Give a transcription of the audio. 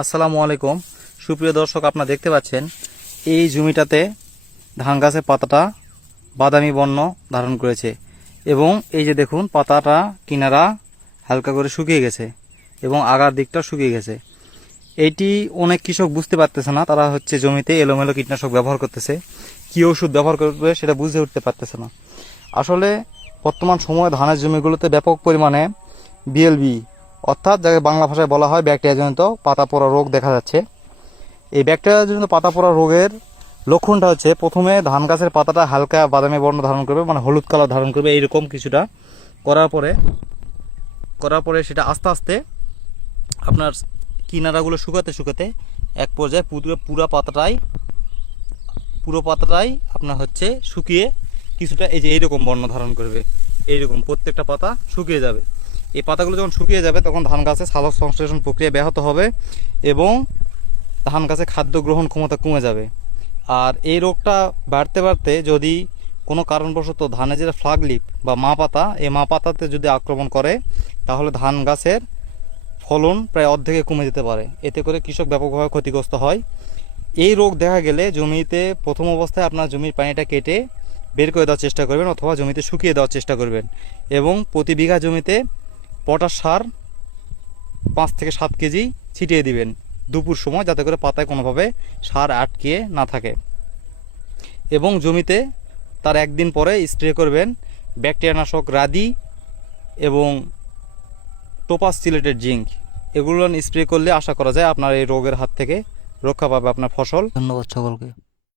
আসসালামু আলাইকুম সুপ্রিয় দর্শক, আপনারা দেখতে পাচ্ছেন এই জমিটাতে ধান গাছের পাতাটা বাদামি বর্ণ ধারণ করেছে এবং এই যে দেখুন পাতাটা কিনারা হালকা করে শুকিয়ে গেছে এবং আগার দিকটা শুকিয়ে গেছে। এইটি অনেক কৃষক বুঝতে পারতেছে না, তারা হচ্ছে জমিতে এলোমেলো কীটনাশক ব্যবহার করতেছে, কী ওষুধ ব্যবহার করবে সেটা বুঝে উঠতে পারতেছে না। আসলে বর্তমান সময়ে ধানের জমিগুলোতে ব্যাপক পরিমাণে বিএলবি অর্থাৎ যাকে বাংলা ভাষায় বলা হয় ব্যাকটেরিয়াজনিত পাতা পোড়া রোগ দেখা যাচ্ছে। এই ব্যাকটেরিয়াজনিত পাতা পোড়া রোগের লক্ষণটা হচ্ছে প্রথমে ধান গাছের পাতাটা হালকা বাদামি বর্ণ ধারণ করবে, মানে হলুদ কালার ধারণ করবে এইরকম কিছুটা। করার পরে সেটা আস্তে আস্তে আপনার কিনারাগুলো শুকাতে এক পর্যায়ে পুরো পাতাটাই আপনার হচ্ছে শুকিয়ে কিছুটা এই যে এইরকম বর্ণ ধারণ করবে। এইরকম প্রত্যেকটা পাতা শুকিয়ে যাবে। এই পাতাগুলো যখন শুকিয়ে যাবে তখন ধান গাছে সালোক সংশ্লেষণ প্রক্রিয়া ব্যাহত হবে এবং ধান গাছে খাদ্য গ্রহণ ক্ষমতা কমে যাবে। আর এই রোগটা বাড়তে যদি কোনো কারণবশত ধানে যেটা ফ্লাগ লিফ বা মা পাতা, এই মা পাতাতে যদি আক্রমণ করে তাহলে ধান গাছের ফলন প্রায় অর্ধেকে কমে যেতে পারে। এতে করে কৃষক ব্যাপকভাবে ক্ষতিগ্রস্ত হয়। এই রোগ দেখা গেলে জমিতে প্রথম অবস্থায় আপনার জমির পানিটা কেটে বের করে দেওয়ার চেষ্টা করবেন অথবা জমিতে শুকিয়ে দেওয়ার চেষ্টা করবেন এবং প্রতি বিঘা জমিতে পটাশ সার 5 থেকে 7 কেজি ছিটিয়ে দিবেন দুপুর সময়, যাতে করে পাতায় কোনোভাবে সার আটকিয়ে না থাকে। এবং জমিতে তার একদিন পরে স্প্রে করবেন ব্যাকটেরিয়ানাশক রাদি এবং টোপাস সিলেটেড জিঙ্ক। এগুলো স্প্রে করলে আশা করা যায় আপনার এই রোগের হাত থেকে রক্ষা পাবে আপনার ফসল। ধন্যবাদ সকলকে।